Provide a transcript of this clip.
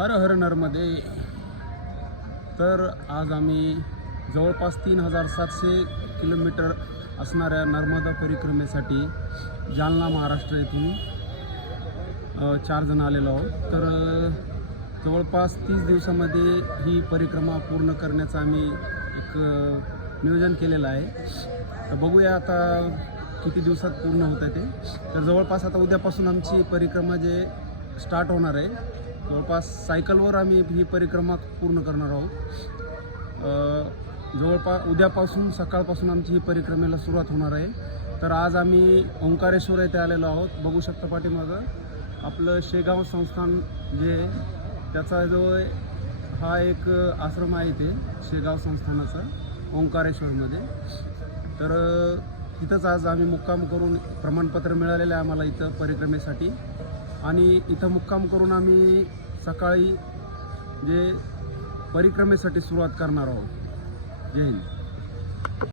हर हर नर्मदे। तर आज आम्ही जवळपास तीन हजार सातशे किलोमीटर असणाऱ्या नर्मदा परिक्रमेसाठी जालना महाराष्ट्र येथून चार जण आलेलो आहोत. तर जवळपास तीस दिवसामध्ये ही परिक्रमा पूर्ण करण्याचं आम्ही एक नियोजन केलेलं आहे. तर बघूया आता किती दिवसात पूर्ण होतं आहे ते. तर जवळपास आता उद्यापासून आमची परिक्रमा जे स्टार्ट होणार आहे जवळपास सायकलवर आम्ही ही परिक्रमा पूर्ण करणार आहोत. जवळपास उद्यापासून सकाळपासून आमची ही परिक्रमेला सुरुवात होणार आहे. तर आज आम्ही ओंकारेश्वर येथे आलेलो आहोत. बघू शकता पाठीमागं. आपलं शेगाव संस्थान जे आहे, त्याचा जो हा एक आश्रम आहे इथे शेगाव संस्थानाचा ओंकारेश्वरमध्ये. तर तिथंच आज आम्ही मुक्काम करून प्रमाणपत्र मिळालेलं आहे आम्हाला इथं परिक्रमेसाठी. आणि इथं मुक्काम करून आम्ही सकाळी जे परिक्रमेसाठी सुरुवात करणार आहोत. जय हिंद.